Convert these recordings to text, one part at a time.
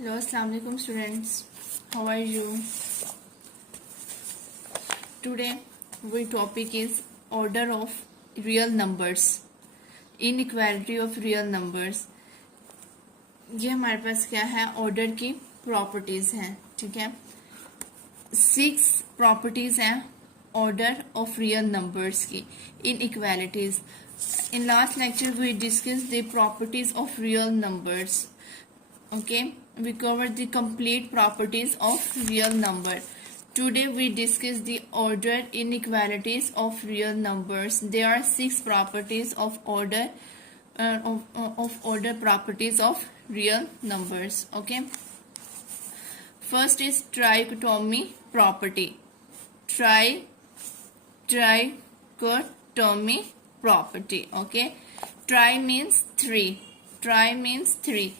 Hello, Assalamu alaikum students. How are you? Today, our topic is order of real numbers. Inequality of real numbers. ये हमारे पास क्या है? Order की properties हैं. ठीक है, 6 प्रॉपर्टीज हैं ऑर्डर ऑफ रियल नंबर्स की. Inequalities. In last lecture we discussed the properties of real numbers. Okay, we covered the complete properties of real number. Today we discuss the order inequalities of real numbers. There are 6 properties of order order properties of real numbers. Okay, first is trichotomy property. Trichotomy property. Okay, tri means 3. Tri means 3.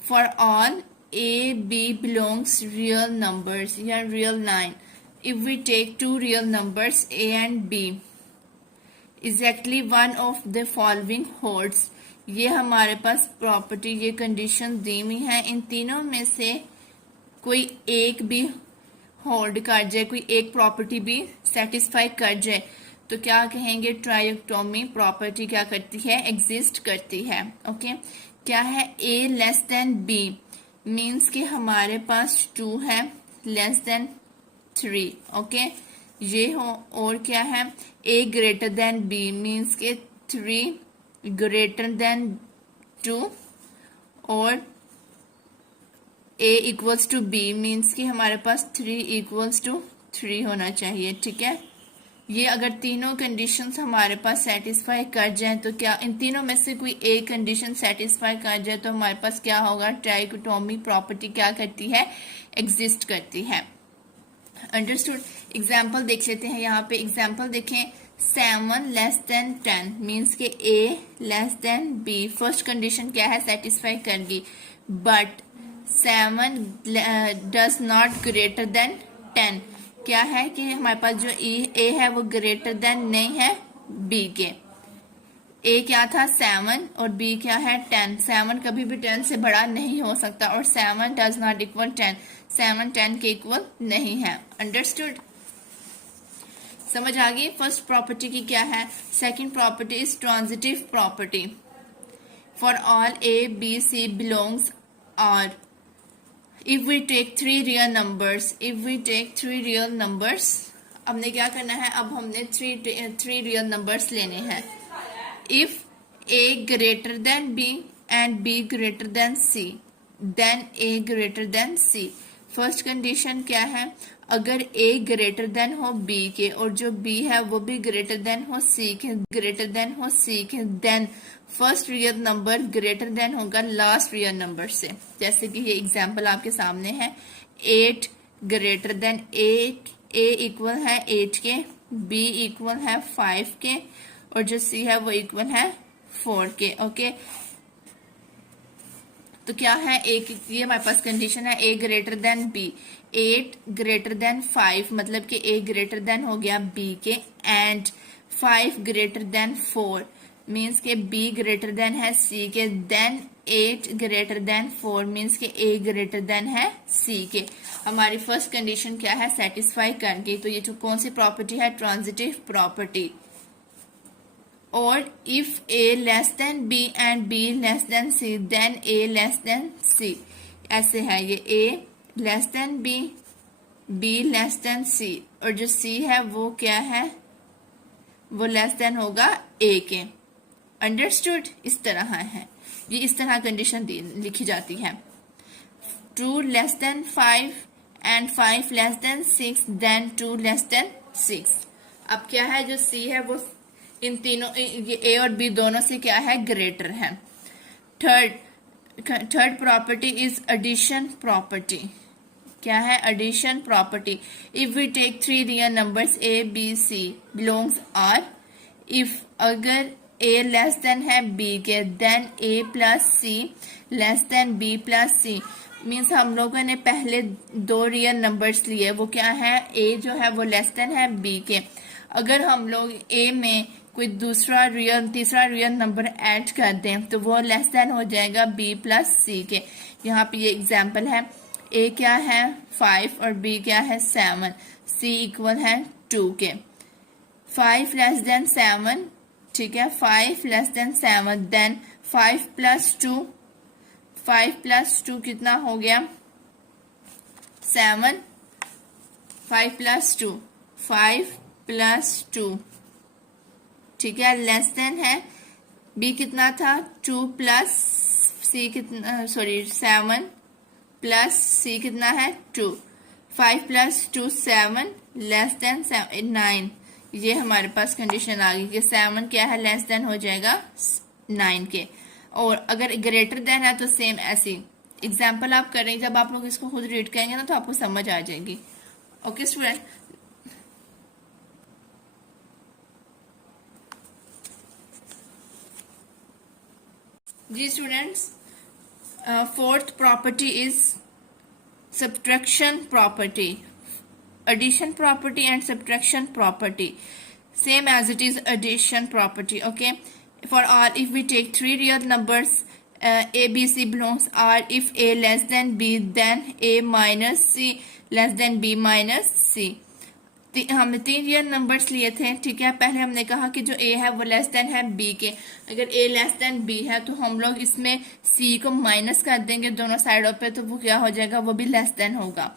For all A, B belongs real numbers या real 9. If we take two real numbers A and B, exactly one of the following holds. ये हमारे पास property, ये condition दी हुई है. इन तीनों में से कोई एक भी होल्ड कर जाए, कोई एक प्रॉपर्टी भी सेटिस्फाई कर जाए, तो क्या कहेंगे? ट्राइकोटोमी प्रॉपर्टी क्या करती है? एग्जिस्ट करती है. ओके, क्या है? A less than B means कि हमारे पास 2 है लेस देन 3. ओके, ये हो. और क्या है? A greater than B means के 3 ग्रेटर देन 2 और A equals to B means कि हमारे पास 3 इक्वल्स टू 3 होना चाहिए. ठीक है, ये अगर तीनों कंडीशंस हमारे पास सेटिस्फाई कर जाए तो क्या इन तीनों में से कोई एक कंडीशन सेटिस्फाई कर जाए तो हमारे पास क्या होगा? ट्राइकोटोमी प्रॉपर्टी क्या करती है? एग्जिस्ट करती है. अंडरस्टूड. एग्जाम्पल देख लेते हैं. यहाँ पे एग्जाम्पल देखें. 7 लेस देन 10 मीन्स के A less than B. First condition क्या है? सेटिस्फाई करेगी. But 7 does not greater than 10. क्या है कि हमारे पास जो A है वो ग्रेटर देन नहीं है B के. A क्या था? 7 और B क्या है? 10. 7 कभी भी 10 से बड़ा नहीं हो सकता और 7 डज नॉट इक्वल 10. 7 10 के इक्वल नहीं है. अंडरस्टूड. समझ आ गई. फर्स्ट प्रॉपर्टी की क्या है? Second property is transitive property. For all A B C belongs R. If we take 3 real numbers, हमने क्या करना है? अब हमने 3 real numbers लेने हैं. If A greater than B and B greater than C, then A greater than C. First condition क्या है? अगर A ग्रेटर देन हो B के और जो B है वो भी ग्रेटर देन हो C के, then first real number greater than होगा लास्ट रियल नंबर से. जैसे कि ये एग्जांपल आपके सामने है. 8 ग्रेटर देन 8. A इक्वल है 8 के, B इक्वल है 5 के और जो C है वो इक्वल है 4 के. ओके, तो क्या है? ये हमारे पास कंडीशन है. A greater than B. 8 greater than 5 मतलब कि A ग्रेटर देन हो गया B के एंड 5 ग्रेटर देन 4 मीन्स के B ग्रेटर देन है C के. देन 8 ग्रेटर देन 4 मीन्स के A ग्रेटर देन है C के. हमारी फर्स्ट कंडीशन क्या है? सेटिस्फाई कर गई. तो ये जो कौन सी प्रॉपर्टी है? Transitive property. और if A less than B and B less than C, then A less than C. ऐसे है ये. A less than B, B less than C और जो C है वो क्या है? वो लेस देन होगा A के. अंडरस्टूड. इस तरह है ये. इस तरह कंडीशन लिखी जाती है. 2 less than 5 and 5 less than 6, then 2 less than 6. अब क्या है? जो C है वो इन तीनों, ये A और B दोनों से क्या है? ग्रेटर है. Third property is addition property. क्या है? Addition property. If we take 3 real numbers A B C belongs R. If अगर A लेस देन है B के, then A plus C less than B plus C. Means हम लोगों ने पहले 2 real numbers लिए. वो क्या है? A जो है वो लेस देन है B के. अगर हम लोग A में कोई तीसरा रियल नंबर ऐड कर दें तो वो लेस देन हो जाएगा b प्लस सी के। यहाँ पे ये एग्जाम्पल है, a क्या है 5 और b क्या है 7, c इक्वल है 2 के। 5 लेस देन 7, ठीक है, 5 less than 7, then 5 plus 2, 5 plus 2 कितना हो गया 7, 5 प्लस 2, 5 प्लस 2, ठीक है, लेस देन है b कितना था 2 प्लस c कितना, सॉरी 7 प्लस c कितना है 2, 5 प्लस 2 7, लेस देन 9। ये हमारे पास कंडीशन आ गई कि 7 क्या है लेस देन हो जाएगा 9 के। और अगर ग्रेटर देन है तो सेम ऐसी एग्जाम्पल आप करेंगे, जब आप लोग इसको खुद रीड करेंगे ना तो आपको समझ आ जाएगी। ओके स्टूडेंट, जी students, fourth property is subtraction property, addition property and subtraction property, same as it is addition property. Okay, for all, if we take three real numbers, a b c belongs R if a less than b, then a minus c less than b minus c. हमने 3 real numbers लिए थे, ठीक है। पहले हमने कहा कि जो a है वो लेस देन है b के। अगर a लेस देन b है तो हम लोग इसमें c को माइनस कर देंगे दोनों साइडों पे, तो वो क्या हो जाएगा, वो भी लेस देन होगा।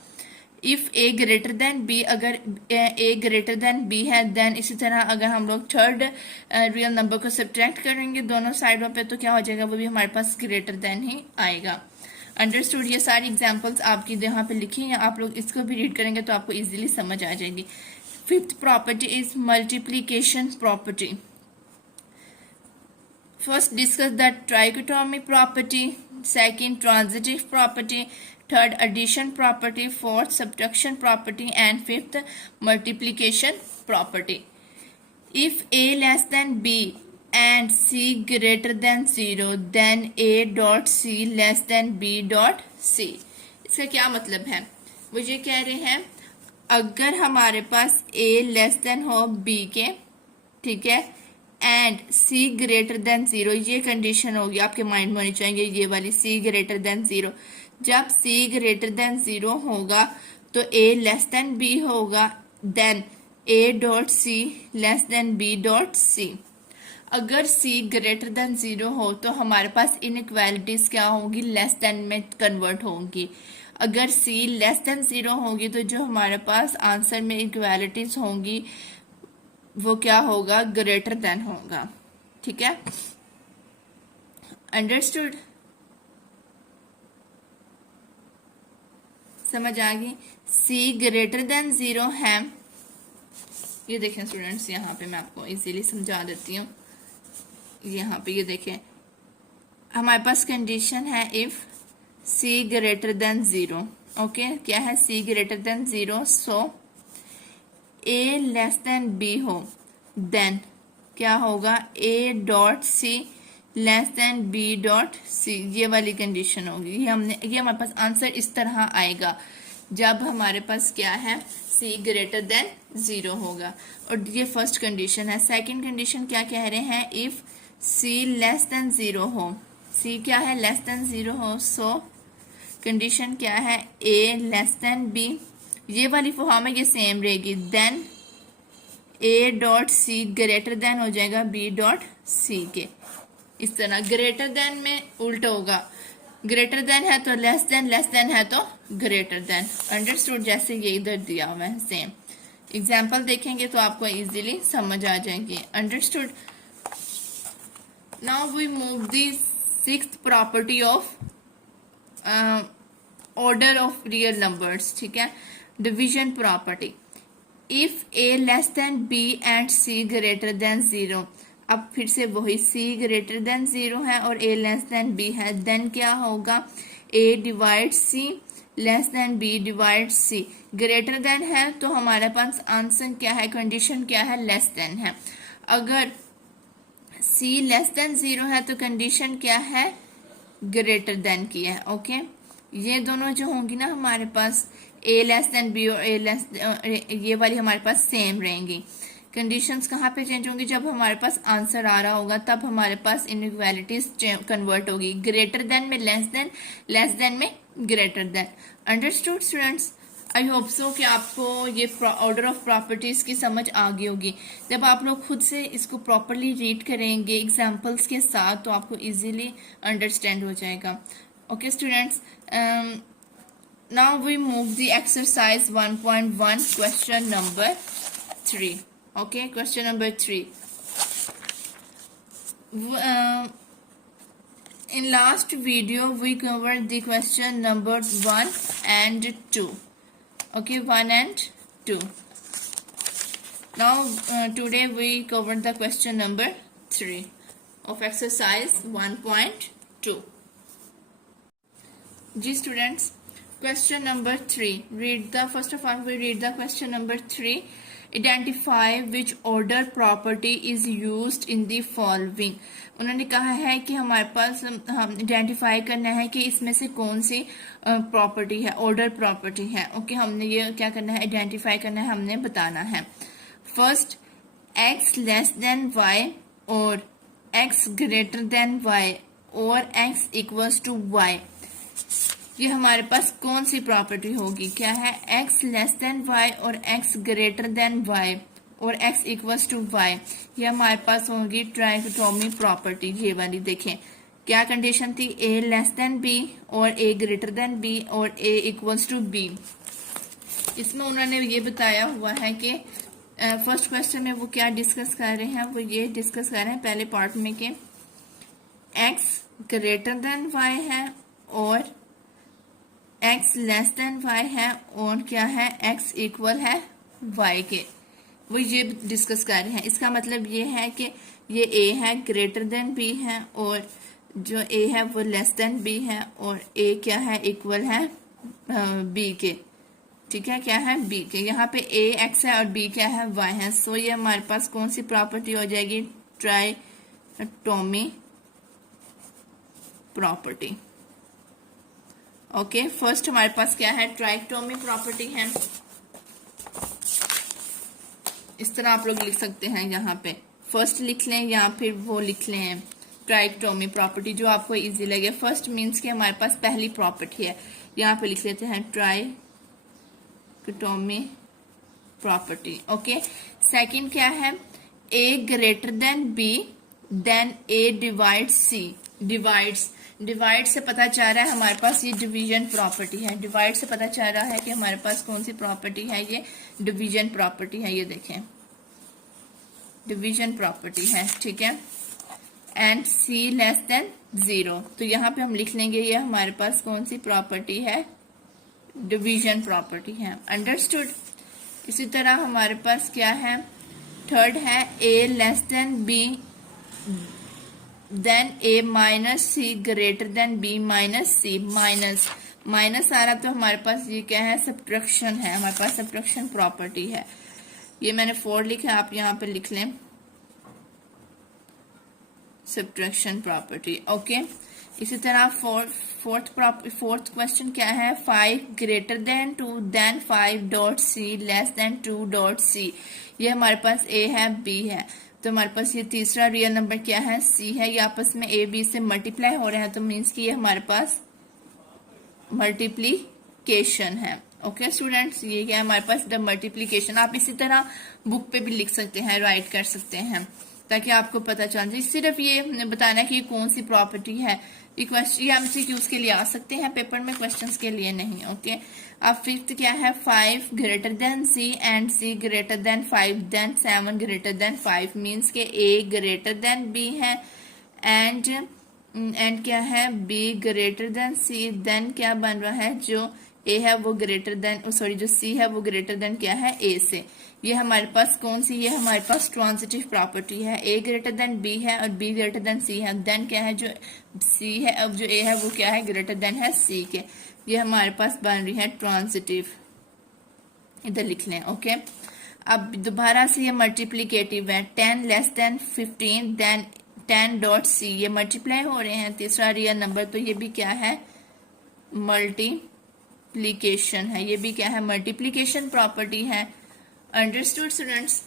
If a greater than b, अगर a ग्रेटर देन b है, देन इसी तरह अगर हम लोग थर्ड रियल नंबर को सब्ट्रैक्ट करेंगे दोनों साइडों पे तो क्या हो जाएगा, वो भी हमारे पास ग्रेटर देन ही आएगा। अंडरस्टूड। ये सारी एग्जांपल्स आपकी यहाँ पे लिखी हैं, आप लोग इसको भी रीड करेंगे तो आपको इजीली समझ आ जाएगी। Fifth property is multiplication property. First discuss the trichotomy property, second transitive property, third edition property, fourth subtraction property and fifth multiplication property. If a less than b and c greater than 0, then a dot c less than b dot c। इसका क्या मतलब है, वो ये कह रहे हैं अगर हमारे पास a लेस देन हो b के, ठीक है, एंड c ग्रेटर देन 0, ये कंडीशन होगी आपके माइंड में होनी चाहिए, ये वाली c ग्रेटर देन 0। जब c ग्रेटर देन 0 होगा तो a लेस देन b होगा, then a dot c less than b dot c। अगर c ग्रेटर देन 0 हो तो हमारे पास इनइक्वालिटीज क्या होंगी, लेस देन में कन्वर्ट होंगी। अगर c लेस देन 0 होगी तो जो हमारे पास आंसर में इक्वालिटीज होंगी वो क्या होगा, ग्रेटर देन होगा। ठीक है, अंडरस्टूड, समझ आ गई। c ग्रेटर देन 0 है, ये देखें स्टूडेंट्स, यहाँ पे मैं आपको इजीली समझा देती हूँ। यहाँ पे ये देखें हमारे पास कंडीशन है if c greater than 0। Okay, क्या है, c greater than 0, so a less than b हो, देन क्या होगा, a dot c less than b dot c। ये वाली कंडीशन होगी, ये हमारे पास आंसर इस तरह आएगा जब हमारे पास क्या है, c ग्रेटर देन 0 होगा। और ये फर्स्ट कंडीशन है। सेकंड कंडीशन क्या कह रहे हैं, इफ c लेस देन 0 हो, c क्या है, लेस देन 0 हो, सो कंडीशन क्या है, a लेस देन b, ये वाली फॉर्म है, ये सेम रहेगी, then a dot c greater than हो जाएगा b डॉट c के। इस तरह ग्रेटर देन में उल्टा होगा, ग्रेटर देन है तो लेस देन है तो ग्रेटर देन। अंडरस्टूड, जैसे ये इधर दिया हुआ है सेम। एग्जाम्पल देखेंगे तो आपको इजीली समझ आ जाएंगे। Understood. Now we move the sixth property of order of real numbers, ठीक है, division property। If a less than b and c greater than 0, अब फिर से वही c greater than 0 है और a less than b है, then क्या होगा, a divide c less than b divide c। Greater then है तो हमारे पास आंसर क्या है, कंडीशन क्या है, लेस देन है। अगर c लेस देन 0 है तो कंडीशन क्या है, ग्रेटर देन की है। ओके, ये दोनों जो होंगी ना हमारे पास, a लेस देन b और a लेस, ये वाली हमारे पास सेम रहेंगी। कंडीशंस कहाँ पे चेंज होंगी? जब हमारे पास आंसर आ रहा होगा तब हमारे पास इनइक्वालिटीज कन्वर्ट होगी। ग्रेटर देन में लेस देन में greater than. Understood students? I hope so कि आपको ये ऑर्डर ऑफ प्रॉपर्टीज की समझ आ गई होगी। जब आप लोग खुद से इसको प्रॉपरली रीड करेंगे एग्जाम्पल्स के साथ तो आपको इजीली अंडरस्टैंड हो जाएगा। Okay students, now we move the exercise 1.1 question number 3. Okay, question number 3. In last video we covered the question number 1 and 2. Okay, 1 and 2. Now today we covered the question number 3 of exercise 1.2. जी students, question number 3. First of all, we read the question number 3. Identify which order property is used in the following. उन्होंने कहा है कि हमारे पास हम identify करना है कि इसमें से कौन सी प्रॉपर्टी है, ऑर्डर प्रॉपर्टी है। ओके, हमने ये क्या करना है? आइडेंटिफाई करना है, हमने बताना है। First, x less than y और x ग्रेटर देन y और x इक्वल्स टू y। ये हमारे पास कौन सी प्रॉपर्टी होगी? क्या है? x लेस देन y और x ग्रेटर देन y और x इक्वल्स टू y। ये हमारे पास होगी ट्राइकोटोमी प्रॉपर्टी। ये वाली देखें, क्या कंडीशन थी? a लेस देन b और a ग्रेटर देन b और a इक्वल्स टू b। इसमें उन्होंने ये बताया हुआ है कि फर्स्ट क्वेश्चन में वो क्या डिस्कस कर रहे हैं? वो ये डिस्कस कर रहे हैं पहले पार्ट में कि x ग्रेटर देन y है और x लेस देन y है और क्या है? x इक्वल है y के। वो ये डिस्कस कर रहे हैं। इसका मतलब ये है कि ये a है, ग्रेटर देन b है और जो a है वो लेस देन b है और a क्या है? इक्वल है b के। ठीक है, क्या है? b के। यहाँ पे a x है और b क्या है? y है। सो ये हमारे पास कौन सी प्रॉपर्टी हो जाएगी? Trichotomy property. ओके, फर्स्ट हमारे पास क्या है? ट्राइकोटोमी प्रॉपर्टी है। इस तरह आप लोग लिख सकते हैं, यहाँ पे फर्स्ट लिख लें या फिर वो लिख लें ट्राइकोटोमी प्रॉपर्टी, जो आपको इजी लगे। फर्स्ट मींस कि हमारे पास पहली प्रॉपर्टी है, यहाँ पे लिख लेते हैं ट्राइकोटोमी प्रॉपर्टी। ओके, सेकंड क्या है? a greater than b then a divide c। Divide से पता चल रहा है हमारे पास ये डिवीजन प्रॉपर्टी है। डिवाइड से पता चल रहा है कि हमारे पास कौन सी प्रॉपर्टी है? ये डिवीजन प्रॉपर्टी है। ये देखें, डिवीजन प्रॉपर्टी है। ठीक है, एंड c लेस देन 0। तो यहाँ पे हम लिख लेंगे ये हमारे पास कौन सी प्रॉपर्टी है? डिवीजन प्रॉपर्टी है। अंडरस्टूड? इसी तरह हमारे पास क्या है? थर्ड है a less than b then a minus c greater than b minus c। Minus आ रहा तो हमारे पास ये क्या है? सब्ट्रैक्शन है। हमारे पास सब्ट्रैक्शन प्रॉपर्टी है। ये मैंने 4 लिखा, आप यहाँ पे लिख लें सब्ट्रैक्शन प्रॉपर्टी। ओके, इसी तरह फोर्थ क्वेश्चन क्या है? 5 greater than 2 then 5 dot c less than 2 dot c। ये हमारे पास a है, b है। तो हमारे पास ये तीसरा रियल नंबर क्या है? c है। ये आपस में a b से मल्टीप्लाई हो रहे हैं, तो मीन्स कि ये हमारे पास मल्टीप्लीकेशन है। ओके स्टूडेंट्स, ये क्या है? हमारे पास द मल्टीप्लीकेशन। आप इसी तरह बुक पे भी लिख सकते हैं, राइट कर सकते हैं, ताकि आपको पता चल जाए। सिर्फ ये बताना है कि ये कौन सी प्रॉपर्टी है। ये क्वेश्चन ये MCQs के लिए आ सकते हैं पेपर में, क्वेश्चंस के लिए नहीं। ओके, अब फिफ्थ क्या है? 5 greater than c and c greater than 5 then 7 greater than 5। Means के a ग्रेटर देन b है एंड क्या है? b greater than c। Then क्या बन रहा है? जो a है वो ग्रेटर देन जो c है वो ग्रेटर देन क्या है? a से। ये हमारे पास कौन सी? ये हमारे पास ट्रांजिटिव प्रॉपर्टी है। a ग्रेटर देन b है और b ग्रेटर देन c है। देन क्या है? जो c है, अब जो a है वो क्या है? ग्रेटर देन है c के। ये हमारे पास बन रही है ट्रांजिटिव। इधर लिख लें। ओके, अब दोबारा से ये मल्टीप्लीकेटिव है। 10 less than 15 then 10 dot c। ये मल्टीप्लाई हो रहे हैं, तीसरा रियल नंबर। तो ये भी क्या है? मल्टीप्लीकेशन है। ये भी क्या है? मल्टीप्लीकेशन प्रॉपर्टी है। Understood students?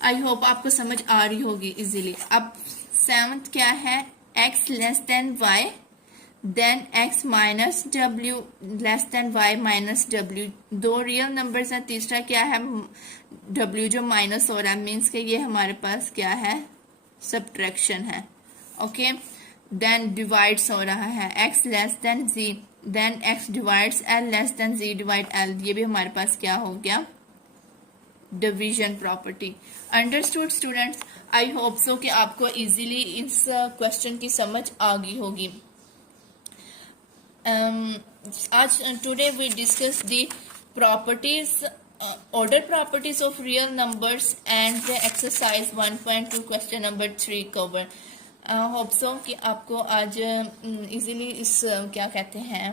आई होप आपको समझ आ रही होगी इजीली। अब 7th क्या है, x less than y, then x minus w less than y minus w। दो रियल नंबर्स हैं। तीसरा क्या है, w जो माइनस हो रहा है, मीन्स के ये हमारे पास क्या है, सब्ट्रैक्शन है। ओके, देन डिवाइड्स हो रहा है x less than z, then x divides l less than z divide l, ये भी हमारे पास क्या हो गया, division property. Understood students, I hope so कि आपको इजीली इस क्वेश्चन की समझ आ गई होगी। आज today we discuss the properties, order properties of real numbers and the exercise 1.2 question number 3 cover। Hope so कि आपको आज इजीली इस क्या कहते हैं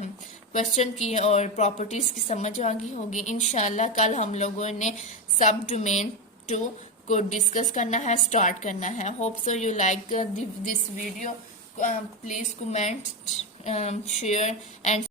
क्वेश्चन की और प्रॉपर्टीज की समझ आ गई होगी। इंशाल्लाह कल हम लोगों ने सब डोमेन 2 को डिस्कस करना है, स्टार्ट करना है। Hope so you like this video, please comment, share and